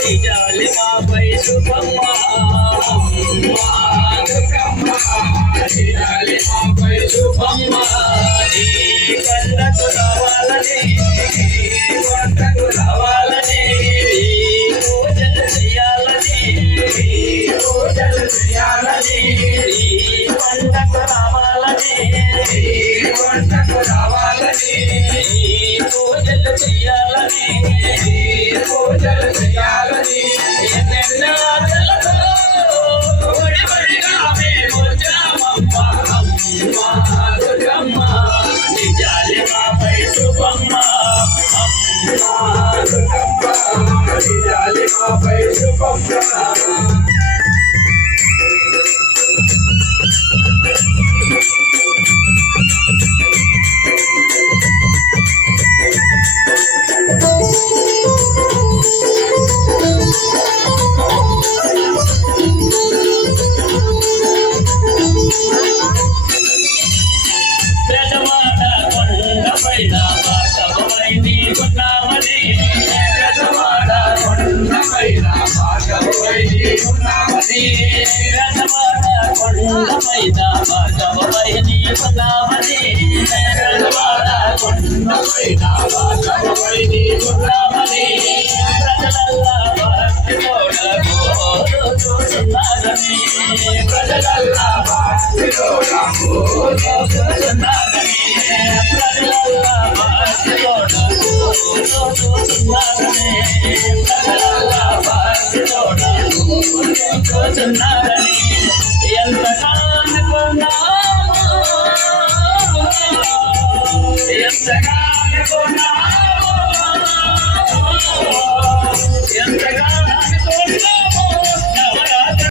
నిజాలి మాపై శుభమ్మ దుర్గమ్మ నిజాలి మాపై శుభమ్మ నీ కళ్ళకు రావాలని వంటకు రావాలని పూజలు చేయాలని పూజలు చేయాలని వంటకు రావాలని వంటకు రావాలని పూజలు చేయాలని పూజలు చేయాలని ఎన్నెన్నో ఆశలతో ఒడిబడిగా మేము వచ్చామమ్మ అమ్మ దుర్గమ్మ నిజాలి మాపై శుభమ్మ అమ్మ దుర్గమ్మ నిజాలి మాపై శుభమ్మ ప్రజల